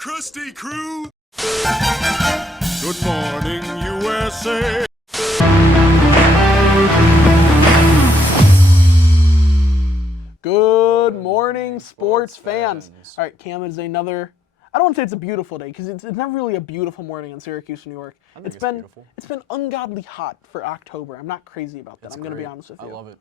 Krusty Crew. Good morning, USA. Good morning, sports fans. All right, Cam, is another. I don't want to say it's a beautiful day because it's never really a beautiful morning in Syracuse, New York. I think it's beautiful. It's been ungodly hot for October. I'm not crazy about that. It's I'm going to be great. honest with you. I love it.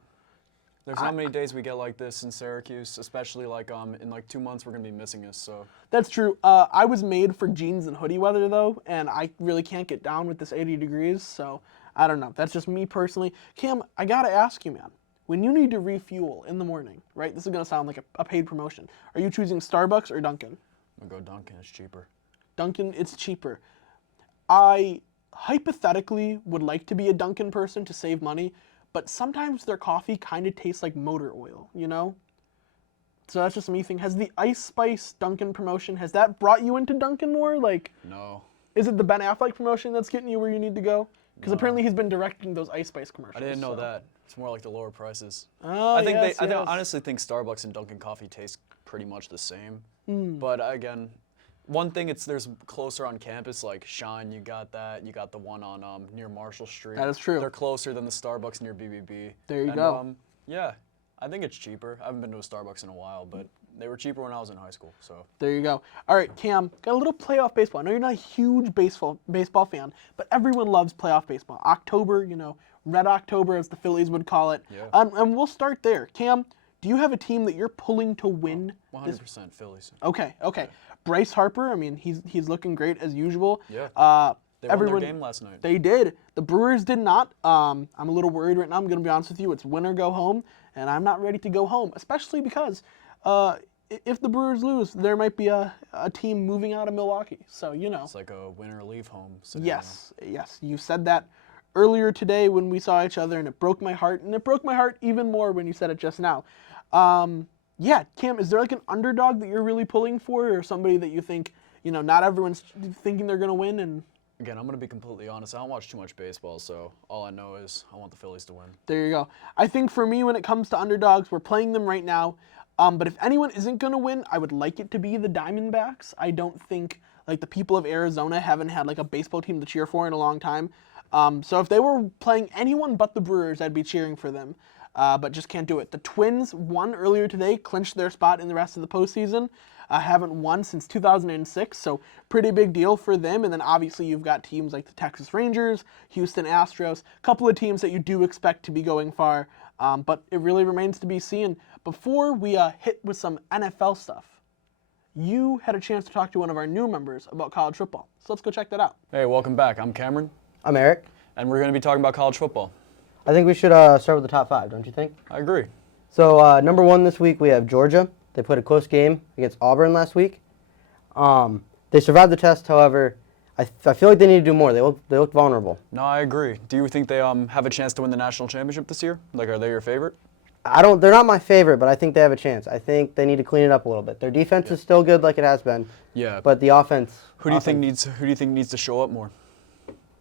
There's not many days we get like this in Syracuse, especially like in like 2 months we're gonna be missing this. So That's true. I was made for jeans and hoodie weather though, and I really can't get down with this 80 degrees. So I don't know. That's just me personally. Cam, I gotta ask you, man. When you need to refuel in the morning, right? This is gonna sound like a paid promotion. Are you choosing Starbucks or Dunkin'? I'm gonna go Dunkin'. It's cheaper. Dunkin', it's cheaper. I hypothetically would like to be a Dunkin' person to save money, but sometimes their coffee kind of tastes like motor oil, you know? So that's just me thinking. Has the Ice Spice Dunkin' promotion, has that brought you into Dunkin' more? Like, No. is it the Ben Affleck promotion that's getting you where you need to go? Because No. apparently he's been directing those Ice Spice commercials. I didn't know so. that. It's more like the lower prices. Oh, I think yes, I yes. honestly think Starbucks and Dunkin' coffee taste pretty much the same. Hmm. But again, one thing there's closer on campus, like Shine, you got that. You got the one on near Marshall Street. That is true. They're closer than the Starbucks near BBB. There you go. Yeah, I think it's cheaper. I haven't been to a Starbucks in a while, but they were cheaper when I was in high school. So There you go. All right, Cam, got a little playoff baseball. I know you're not a huge baseball fan, but everyone loves playoff baseball. October, you know, Red October as the Phillies would call it. Yeah. And we'll start there. Cam, do you have a team that you're pulling to win? 100% Phillies. Okay. Bryce Harper, I mean, he's looking great as usual. Yeah. They won their game last night. They did. The Brewers did not. I'm a little worried right now. I'm going to be honest with you. It's win or go home, and I'm not ready to go home, especially because if the Brewers lose, there might be a team moving out of Milwaukee. So, you know. It's like a win or leave home scenario. Yes. You said that earlier today when we saw each other, and it broke my heart. And it broke my heart even more when you said it just now. Yeah, Cam, is there like an underdog that you're really pulling for, or somebody that you think, you know, not everyone's thinking they're going to win? And again, I'm going to be completely honest. I don't watch too much baseball, so all I know is I want the Phillies to win. There you go. I think for me, when it comes to underdogs, we're playing them right now. But if anyone isn't going to win, I would like it to be the Diamondbacks. I don't think, like, the people of Arizona haven't had, like, a baseball team to cheer for in a long time. So if they were playing anyone but the Brewers, I'd be cheering for them. But just can't do it. The Twins won earlier today, clinched their spot in the rest of the postseason. Haven't won since 2006, so pretty big deal for them. And then obviously you've got teams like the Texas Rangers, Houston Astros, a couple of teams that you do expect to be going far. But it really remains to be seen. Before we hit with some NFL stuff, you had a chance to talk to one of our new members about college football. So let's go check that out. Hey, welcome back. I'm Cameron. I'm Eric. And we're going to be talking about college football. I think we should start with the top 5, don't you think? I agree. So number 1 this week we have Georgia. They played a close game against Auburn last week. They survived the test, however. I feel like they need to do more. They look vulnerable. No, I agree. Do you think they have a chance to win the national championship this year? Like, are they your favorite? They're not my favorite, but I think they have a chance. I think they need to clean it up a little bit. Their defense is still good like it has been. Yeah. But the offense. Who do you think needs to show up more?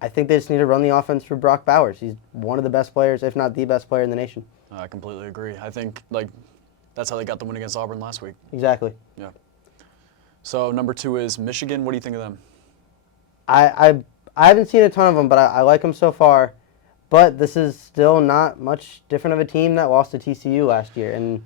I think they just need to run the offense for Brock Bowers. He's one of the best players, if not the best player in the nation. I completely agree. I think that's how they got the win against Auburn last week. Exactly. Yeah. So number 2 is Michigan. What do you think of them? I haven't seen a ton of them, but I like them so far. But this is still not much different of a team that lost to TCU last year. And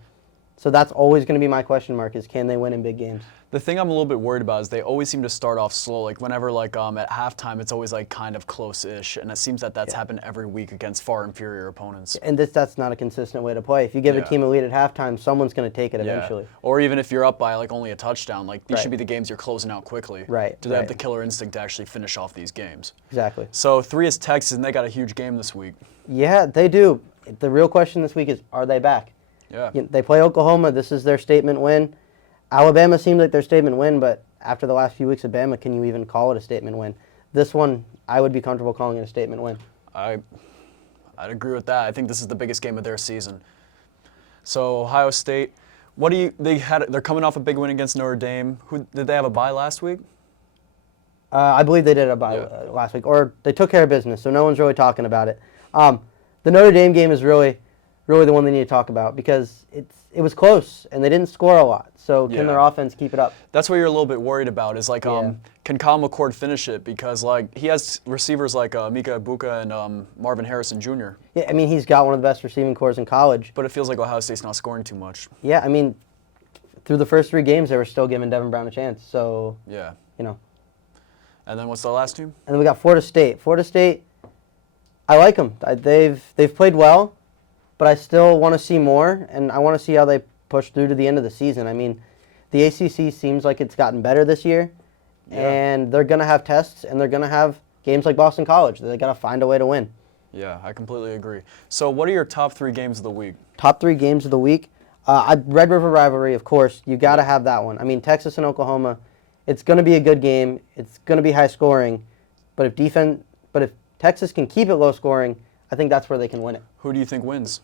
so that's always going to be my question mark is can they win in big games? The thing I'm a little bit worried about is they always seem to start off slow. Like whenever at halftime, it's always like kind of close-ish, and it seems that's happened every week against far inferior opponents. And that's not a consistent way to play. If you give a team a lead at halftime, someone's going to take it eventually. Or even if you're up by only a touchdown, these should be the games you're closing out quickly. Right. Do they have the killer instinct to actually finish off these games? Exactly. So 3 is Texas, and they got a huge game this week. Yeah, they do. The real question this week is, are they back? Yeah. They play Oklahoma. This is their statement win. Alabama seemed like their statement win, but after the last few weeks of Bama, can you even call it a statement win? This one, I would be comfortable calling it a statement win. I'd agree with that. I think this is the biggest game of their season. So Ohio State, they're coming off a big win against Notre Dame. Did they have a bye last week? I believe they did a bye last week, or they took care of business, so no one's really talking about it. The Notre Dame game is really really the one they need to talk about because it was close and they didn't score a lot. So can their offense keep it up? That's what you're a little bit worried about is like, Yeah. can Kyle McCord finish it? Because like he has receivers like Mika Ibuka and Marvin Harrison Jr. Yeah, I mean, he's got one of the best receiving cores in college. But it feels like Ohio State's not scoring too much. Yeah, I mean, through the first 3 games, they were still giving Devin Brown a chance. So, Yeah. you know. And then what's the last team? And then we got Florida State. Florida State, I like them. They've played well, but I still want to see more, and I want to see how they push through to the end of the season. I mean, the ACC seems like it's gotten better this year, and they're going to have tests, and they're going to have games like Boston College. They got to find a way to win. Yeah, I completely agree. So what are your top 3 games of the week? Top 3 games of the week. Red River rivalry, of course. You got to have that one. I mean, Texas and Oklahoma, it's going to be a good game. It's going to be high scoring, but if Texas can keep it low scoring, I think that's where they can win it. Who do you think wins?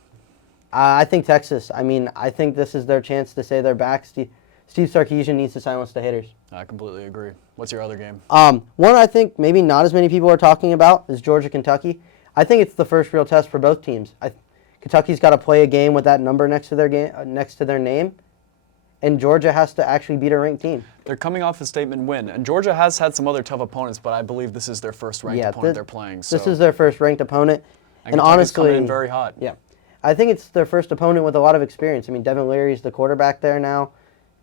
I think Texas. I mean, I think this is their chance to say they're back. Steve Sarkisian needs to silence the haters. I completely agree. What's your other game? One I think maybe not as many people are talking about is Georgia-Kentucky. I think it's the first real test for both teams. Kentucky's got to play a game with that number next to their name, and Georgia has to actually beat a ranked team. They're coming off a statement win, and Georgia has had some other tough opponents, but I believe this is their first ranked opponent they're playing. So. This is their first ranked opponent, and honestly, coming in very hot. Yeah, I think it's their first opponent with a lot of experience. I mean, Devin Leary's the quarterback there now,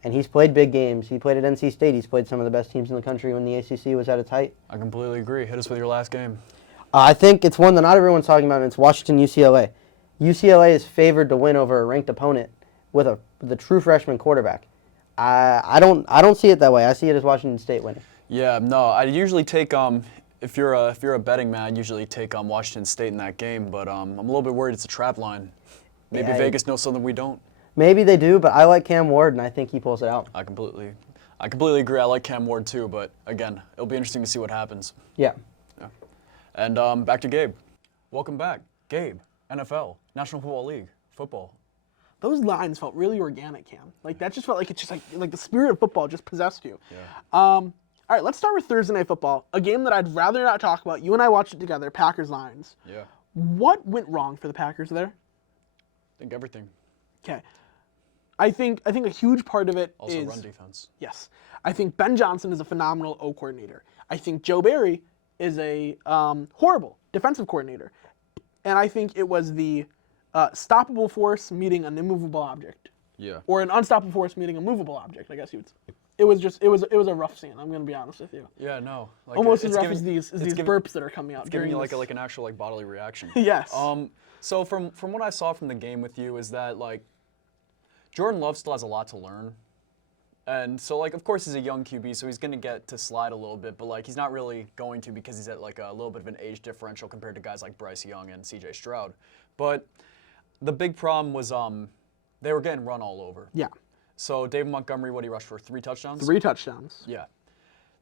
and he's played big games. He played at NC State. He's played some of the best teams in the country when the ACC was at its height. I completely agree. Hit us with your last game. I think it's one that not everyone's talking about, and it's Washington-UCLA. UCLA is favored to win over a ranked opponent with a true freshman quarterback. I don't see it that way. I see it as Washington State winning. Yeah, no, I usually take if you're a betting man, I usually take Washington State in that game, but I'm a little bit worried it's a trap line. Maybe Vegas knows something we don't. Maybe they do, but I like Cam Ward, and I think he pulls it out. I completely agree. I like Cam Ward too, but again, it'll be interesting to see what happens. Yeah. And back to Gabe. Welcome back, Gabe. NFL, National Football League, football. Those lines felt really organic, Cam. Like that just felt like it's just like the spirit of football just possessed you. Yeah. All right, let's start with Thursday Night Football, a game that I'd rather not talk about. You and I watched it together, Packers-Lions. Yeah. What went wrong for the Packers there? I think everything. Okay. I think a huge part of it also is run defense. Yes. I think Ben Johnson is a phenomenal O coordinator. I think Joe Barry is a horrible defensive coordinator. And I think it was the stoppable force meeting an immovable object. Yeah. Or an unstoppable force meeting a movable object, I guess you would say. It was a rough scene, I'm going to be honest with you. Yeah, no. Like, almost as rough as these burps that are coming out. It's giving you like an actual bodily reaction. Yes. So from what I saw from the game with you is that like Jordan Love still has a lot to learn. And so, like, of course, he's a young QB, so he's going to get to slide a little bit, but, like, he's not really going to because he's at, like, a little bit of an age differential compared to guys like Bryce Young and C.J. Stroud. But the big problem was they were getting run all over. Yeah. So David Montgomery, what he rushed for, 3 touchdowns? 3 touchdowns. Yeah.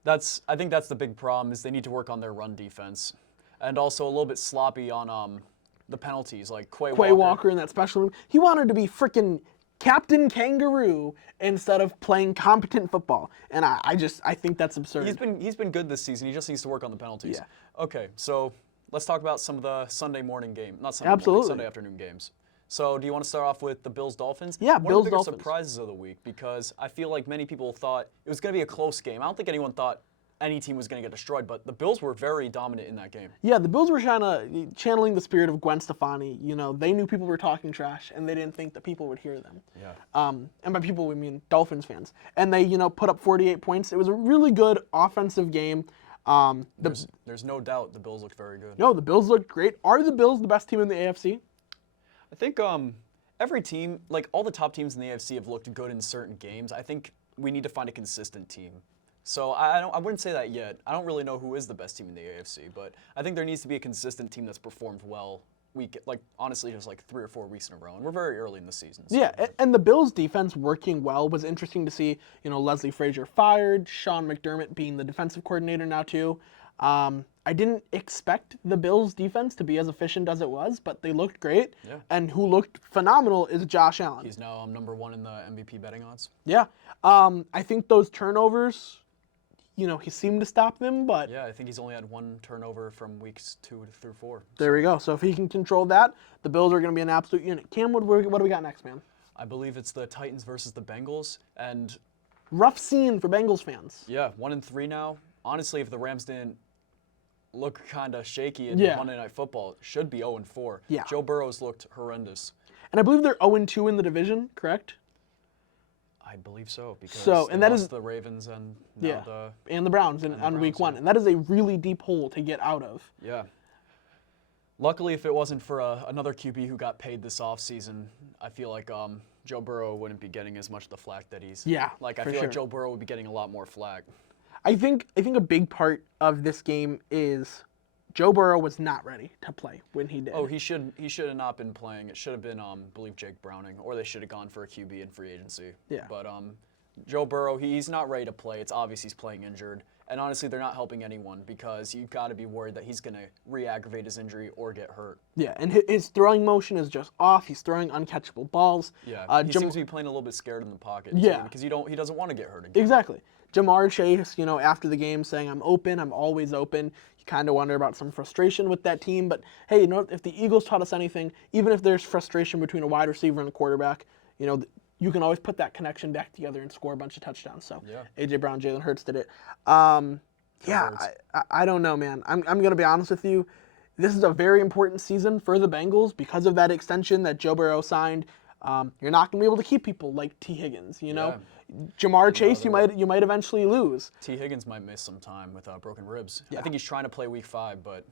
I think that's the big problem is they need to work on their run defense. And also a little bit sloppy on the penalties, like Quay Walker in that special room. He wanted to be freaking Captain Kangaroo instead of playing competent football, and I think that's absurd. He's been good this season. He just needs to work on the penalties. Yeah. Okay, so let's talk about some of the Sunday morning game, not Sunday Absolutely. morning, Sunday afternoon games. So do you want to start off with the Bills-Dolphins? Yeah, One of the bigger Bills-Dolphins. surprises of the week because I feel like many people thought it was going to be a close game. I don't think anyone thought any team was going to get destroyed, but the Bills were very dominant in that game. Yeah, the Bills were channeling the spirit of Gwen Stefani. You know, they knew people were talking trash, and they didn't think that people would hear them. Yeah. And by people, we mean Dolphins fans. And they, put up 48 points. It was a really good offensive game. There's no doubt the Bills looked very good. No, the Bills looked great. Are the Bills the best team in the AFC? I think every team, like all the top teams in the AFC have looked good in certain games. I think we need to find a consistent team. So I wouldn't say that yet. I don't really know who is the best team in the AFC, but I think there needs to be a consistent team that's performed well. Honestly, just like 3 or 4 weeks in a row, and we're very early in the season. So. Yeah, and the Bills' defense working well was interesting to see. Leslie Frazier fired, Sean McDermott being the defensive coordinator now too. I didn't expect the Bills' defense to be as efficient as it was, but they looked great. Yeah. And who looked phenomenal is Josh Allen. He's now number 1 in the MVP betting odds. Yeah. I think those turnovers, he seemed to stop them, but Yeah, I think he's only had 1 turnover from weeks 2 through 4. there we go. So if he can control that, the Bills are going to be an absolute unit. Cam, what do we got next, man? I believe it's the Titans versus the Bengals, and Rough scene for Bengals fans. yeah, 1-3 now. Honestly, if the Rams didn't look kind of shaky in Yeah. Monday Night Football, it should be 0-4. Yeah. Joe Burrow's looked horrendous. And I believe they're 0-2 in the division, correct? I believe so, because So, they and that lost is- the Ravens and now Yeah. And the Browns on week Browns, 1. yeah. And that is a really deep hole to get out of. yeah. Luckily, if it wasn't for another QB who got paid this offseason, I feel like Joe Burrow wouldn't be getting as much of the flack that he's. Yeah, Like, I for feel sure. like Joe Burrow would be getting a lot more flack. I think a big part of this game is Joe Burrow was not ready to play when he did. Oh, he should have not been playing. It should have been, I believe, Jake Browning, or they should have gone for a QB in free agency. Yeah. But Joe Burrow, he's not ready to play. It's obvious he's playing injured. And honestly, they're not helping anyone because you've got to be worried that he's going to re-aggravate his injury or get hurt. Yeah, and his throwing motion is just off. He's throwing uncatchable balls. Yeah, he seems to be playing a little bit scared in the pocket. Yeah. Too, because he doesn't want to get hurt again. Exactly. Jamar Chase, after the game saying, I'm open, I'm always open. You kind of wonder about some frustration with that team. But, hey, if the Eagles taught us anything, even if there's frustration between a wide receiver and a quarterback, you can always put that connection back together and score a bunch of touchdowns. So, Yeah. A.J. Brown, Jalen Hurts did it. I don't know, man. I'm going to be honest with you. This is a very important season for the Bengals because of that extension that Joe Burrow signed. You're not going to be able to keep people like T. Higgins, Yeah. Jamar Chase, you might eventually lose. T. Higgins might miss some time with broken ribs. Yeah. I think he's trying to play week 5, but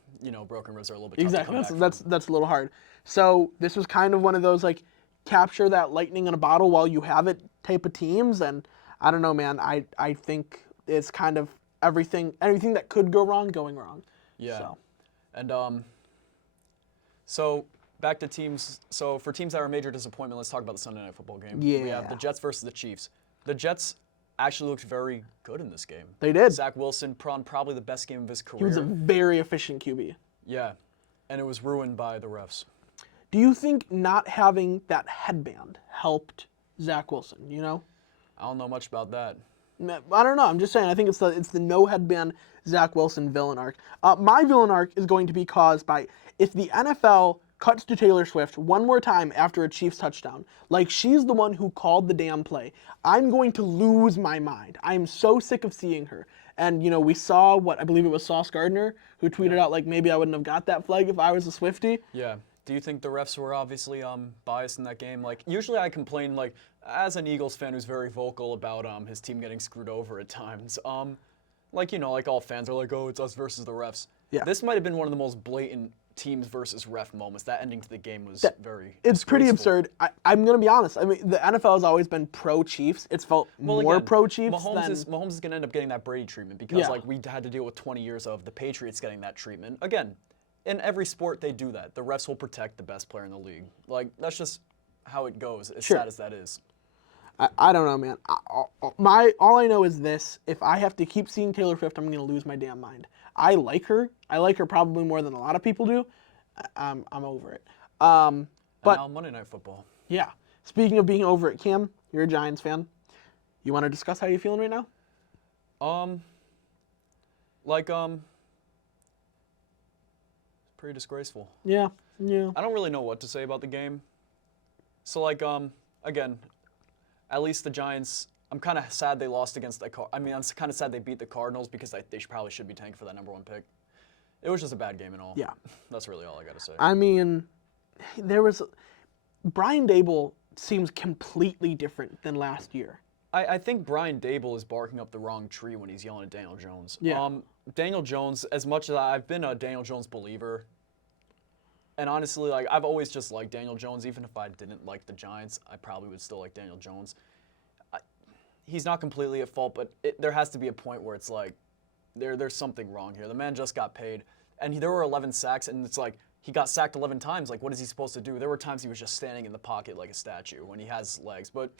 broken ribs are a little bit tough Exactly. to come back That's a little hard. So this was kind of one of those like capture that lightning in a bottle while you have it type of teams, and I don't know, man. I think it's kind of everything that could go wrong going wrong. Yeah. So. And so back to teams. So for teams that are a major disappointment, let's talk about the Sunday Night Football game. We Yeah. have the Jets versus the Chiefs. The Jets actually looked very good in this game. They did. Zach Wilson probably the best game of his career. He was a very efficient QB. Yeah, and it was ruined by the refs. Do you think not having that headband helped Zach Wilson? I don't know much about that. I don't know. I'm just saying. I think it's the no headband Zach Wilson villain arc. My villain arc is going to be caused by if the NFL cuts to Taylor Swift one more time after a Chiefs touchdown, like she's the one who called the damn play. I'm going to lose my mind. I'm so sick of seeing her. And we saw I believe it was Sauce Gardner who tweeted out like maybe I wouldn't have got that flag if I was a Swiftie. Yeah. Do you think the refs were obviously biased in that game? Like usually I complain like as an Eagles fan who's very vocal about his team getting screwed over at times. Like all fans are like, oh, it's us versus the refs. Yeah. This might have been one of the most blatant teams versus ref moments. That ending to the game was very. It's pretty disgraceful. absurd. I'm going to be honest. I mean, the NFL has always been pro-Chiefs. It's felt more again, pro-Chiefs Mahomes is going to end up getting that Brady treatment because Yeah. like we had to deal with 20 years of the Patriots getting that treatment. Again, in every sport they do that. The refs will protect the best player in the league. Like that's just how it goes. As Sure. sad as that is. I don't know, man. All I know is this: if I have to keep seeing Taylor Swift, I'm going to lose my damn mind. I like her. I like her probably more than a lot of people do. I'm over it. And But now Monday Night Football. yeah, speaking of being over it, Cam, you're a Giants fan. You want to discuss how you're feeling right now? Pretty disgraceful. Yeah. I don't really know what to say about the game. So again, at least the Giants. I'm kind of sad they lost against the. I'm kind of sad they beat the Cardinals because they probably should be tanking for that #1 pick. It was just a bad game and all. Yeah. That's really all I got to say. I mean, Brian Dable seems completely different than last year. I think Brian Dable is barking up the wrong tree when he's yelling at Daniel Jones. Yeah. Daniel Jones, as much as I've been a Daniel Jones believer, and honestly, like I've always just liked Daniel Jones. Even if I didn't like the Giants, I probably would still like Daniel Jones. He's not completely at fault, but there has to be a point where it's like there's something wrong here. The man just got paid, and there were 11 sacks, and it's like he got sacked 11 times. Like, what is he supposed to do? There were times he was just standing in the pocket like a statue when he has legs, but.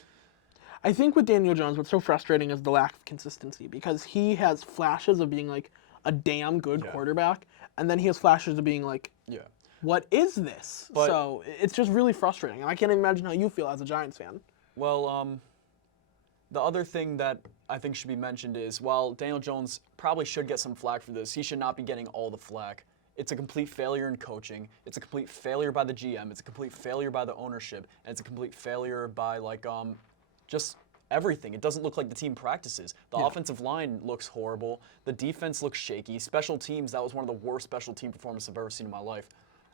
I think with Daniel Jones, what's so frustrating is the lack of consistency because he has flashes of being like a damn good quarterback, and then he has flashes of being like, what is this? But, so it's just really frustrating, and I can't even imagine how you feel as a Giants fan. Well, The other thing that I think should be mentioned is, while Daniel Jones probably should get some flack for this, he should not be getting all the flack. It's a complete failure in coaching. It's a complete failure by the GM. It's a complete failure by the ownership. And it's a complete failure by, like, just everything. It doesn't look like the team practices. The offensive line looks horrible. The defense looks shaky. Special teams, that was one of the worst special team performances I've ever seen in my life.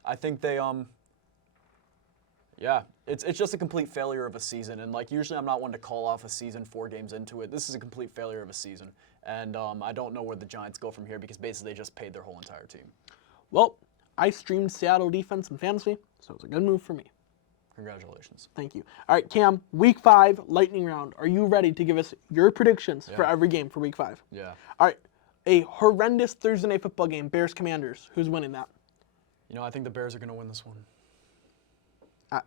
I think they, yeah, it's just a complete failure of a season. And, like, usually I'm not one to call off a season 4 games into it. This is a complete failure of a season. And I don't know where the Giants go from here because basically they just paid their whole entire team. Well, I streamed Seattle defense in fantasy, so it's a good move for me. Congratulations. Thank you. All right, Cam, Week 5, lightning round. Are you ready to give us your predictions for every game for Week 5? Yeah. All right, a horrendous Thursday night football game, Bears-Commanders. Who's winning that? You know, I think the Bears are going to win this one.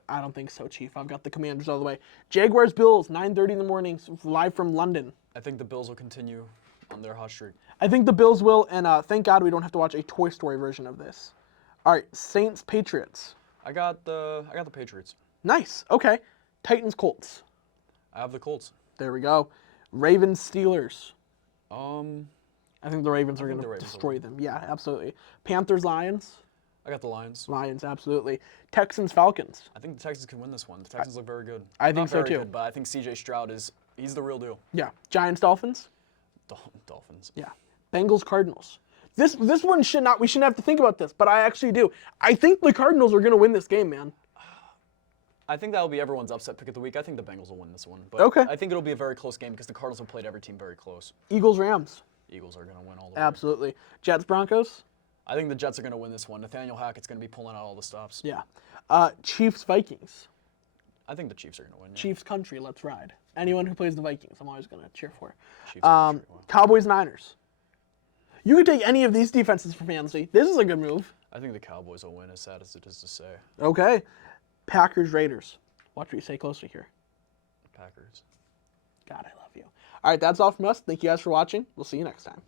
I don't think so, Chief. I've got the Commanders all the way. Jaguars-Bills, 9:30 in the morning, live from London. I think the Bills will continue on their hot streak. I think the Bills will, and thank God we don't have to watch a Toy Story version of this. All right, Saints-Patriots. I got the Patriots. Nice. Okay. Titans-Colts. I have the Colts. There we go. Ravens-Steelers. I I think the Ravens are think going the to Ravens will destroy them. Yeah, absolutely. Panthers-Lions. I got the Lions. Lions, absolutely. Texans-Falcons. I think the Texans can win this one. The Texans look very good. I think Not so, very too. Good, but I think C.J. Stroud he's the real deal. Yeah. Giants-Dolphins. Dolphins. Yeah. Bengals-Cardinals. This one we shouldn't have to think about this, but I actually do. I think the Cardinals are going to win this game, man. I think that will be everyone's upset pick of the week. I think the Bengals will win this one. But Okay. I think it'll be a very close game because the Cardinals have played every team very close. Eagles-Rams. Eagles are going to win all the way. Absolutely. Jets-Broncos. I think the Jets are going to win this one. Nathaniel Hackett's going to be pulling out all the stops. Yeah. Chiefs-Vikings. I think the Chiefs are going to win. Yeah. Chiefs country, let's ride. Anyone who plays the Vikings, I'm always going to cheer for. Chiefs country. Cowboys-Niners. You could take any of these defenses for fantasy. This is a good move. I think the Cowboys will win, as sad as it is to say. Okay. Packers-Raiders. Watch what you say closely here. Packers. God, I love you. All right, that's all from us. Thank you guys for watching. We'll see you next time.